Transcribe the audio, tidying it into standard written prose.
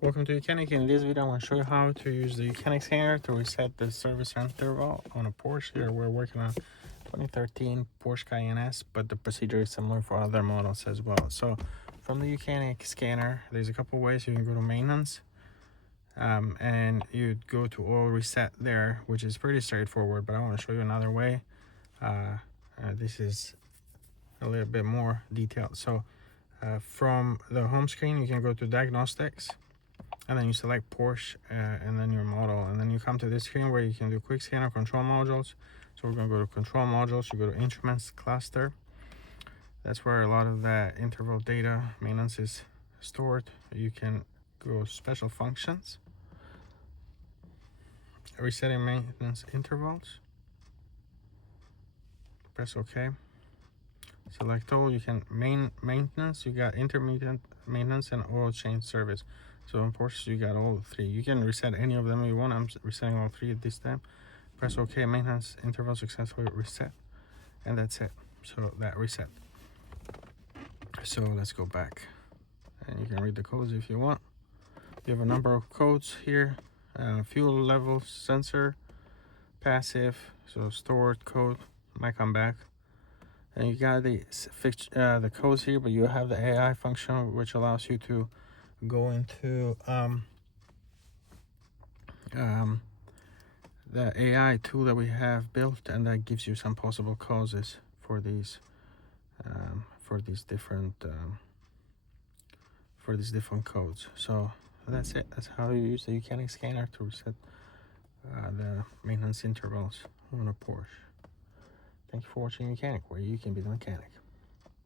Welcome to YOUCANIC. In this video, I'm going to show you how to use the YOUCANIC scanner to reset the service interval on a Porsche. Here we're working on 2013 Porsche Cayenne S, but the procedure is similar for other models as well. So from the YOUCANIC scanner, there's a couple ways. You can go to maintenance and you'd go to oil reset there, which is pretty straightforward, but I want to show you another way. This is a little bit more detailed. So from the home screen, you can go to diagnostics, and then you select Porsche and then your model, and then you come to this screen where you can do quick scanner control modules. So we're going to go to control modules. You go to instruments cluster. That's where a lot of that interval data maintenance is stored. You can go special functions, resetting maintenance intervals, press OK. Select all. You can maintenance, you got intermediate maintenance, and oil change service. So in Porsche you got all three. You can reset any of them you want. I'm resetting all three at this time. Press OK. Maintenance interval successfully reset, and that's it. So that reset. So let's go back, and you can read the codes if you want. You have a number of codes here. Fuel level sensor, passive, so stored code. Might come back. And you got the codes here, but you have the AI function, which allows you to go into the AI tool that we have built, and that gives you some possible causes for these different codes. So that's it. That's how you use the YOUCANIC scanner to reset the maintenance intervals on a Porsche. Thank you for watching YOUCANIC, where you can be the mechanic.